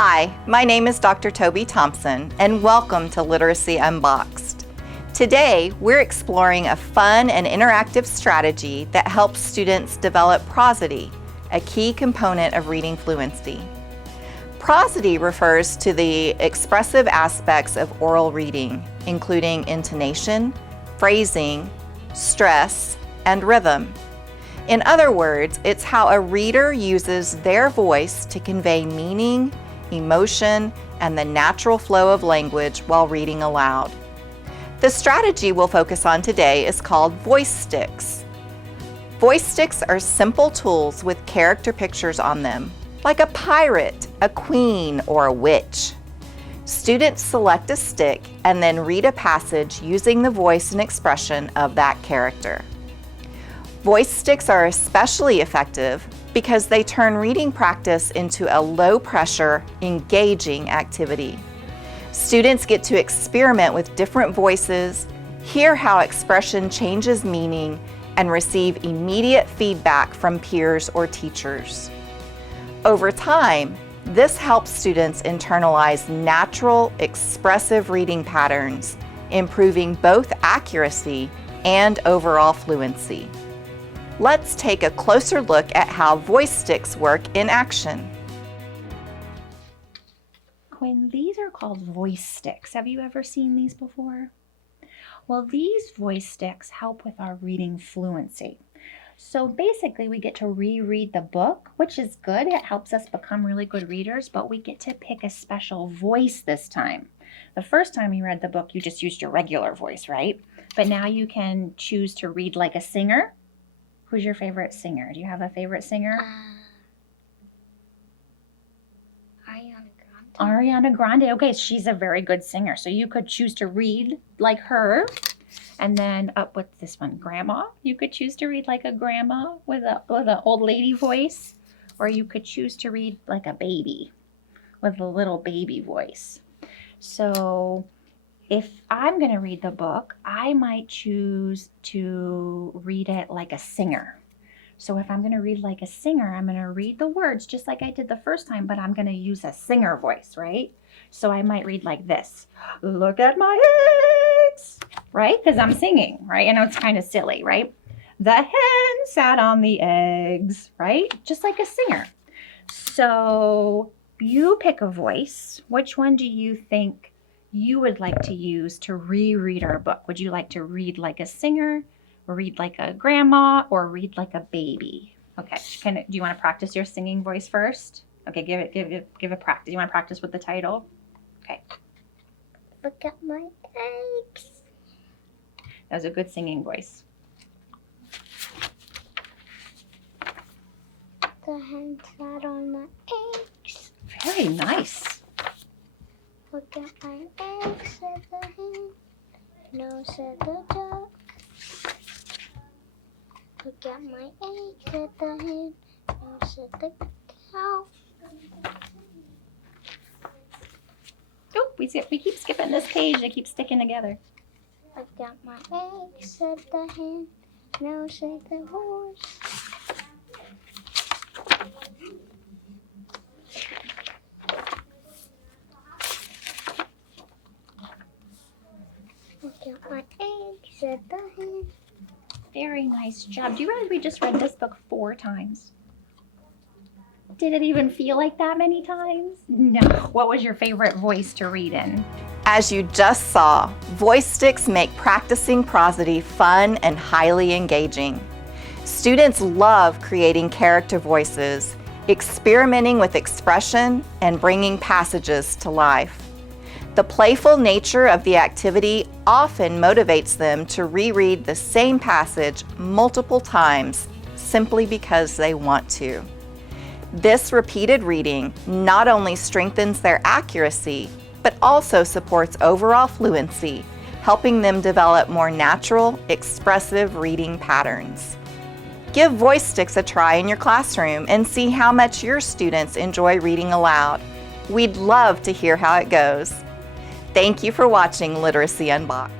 Hi, my name is Dr. Toby Thompson, and welcome to Literacy Unboxed. Today, we're exploring a fun and interactive strategy that helps students develop prosody, a key component of reading fluency. Prosody refers to the expressive aspects of oral reading, including intonation, phrasing, stress, and rhythm. In other words, it's how a reader uses their voice to convey meaning, emotion, and the natural flow of language while reading aloud. The strategy we'll focus on today is called voice sticks. Voice sticks are simple tools with character pictures on them, like a pirate, a queen, or a witch. Students select a stick and then read a passage using the voice and expression of that character. Voice sticks are especially effective because they turn reading practice into a low-pressure, engaging activity. Students get to experiment with different voices, hear how expression changes meaning, and receive immediate feedback from peers or teachers. Over time, this helps students internalize natural, expressive reading patterns, improving both accuracy and overall fluency. Let's take a closer look at how voice sticks work in action. Quinn, these are called voice sticks. Have you ever seen these before? Well, these voice sticks help with our reading fluency. So basically, we get to reread the book, which is good. It helps us become really good readers, but we get to pick a special voice this time. The first time you read the book, you just used your regular voice, right? But now you can choose to read like a singer. Who's your favorite singer? Do you have a favorite singer? Ariana Grande. Okay, she's a very good singer. So you could choose to read like her. And then what's this one? Grandma. You could choose to read like a grandma with an old lady voice. Or you could choose to read like a baby with a little baby voice. So if I'm going to read the book, I might choose to read it like a singer. So if I'm going to read like a singer, I'm going to read the words just like I did the first time, but I'm going to use a singer voice, right? So I might read like this. Look at my eggs, right? Because I'm singing, right? I know it's kind of silly, right? The hen sat on the eggs, right? Just like a singer. So you pick a voice. Which one do you think you would like to use to reread our book? Would you like to read like a singer, or read like a grandma, or read like a baby? Okay, do you want to practice your singing voice first? Okay, give a practice. You want to practice with the title? Okay. Look at my eggs. That was a good singing voice. The hen sat on my eggs. Very nice. Look at my eggs, said the hen. No, said the duck. Look at my eggs, said the hen. No, said the cow. Oh, we keep skipping this page. They keep sticking together. Look at my eggs, said the hen. No, said the horse. Look at my eggs, said the hen. Very nice job. Do you realize we just read this book 4 times? Did it even feel like that many times? No. What was your favorite voice to read in? As you just saw, voice sticks make practicing prosody fun and highly engaging. Students love creating character voices, experimenting with expression, and bringing passages to life. The playful nature of the activity often motivates them to reread the same passage multiple times simply because they want to. This repeated reading not only strengthens their accuracy, but also supports overall fluency, helping them develop more natural, expressive reading patterns. Give voice sticks a try in your classroom and see how much your students enjoy reading aloud. We'd love to hear how it goes. Thank you for watching Literacy Unboxed.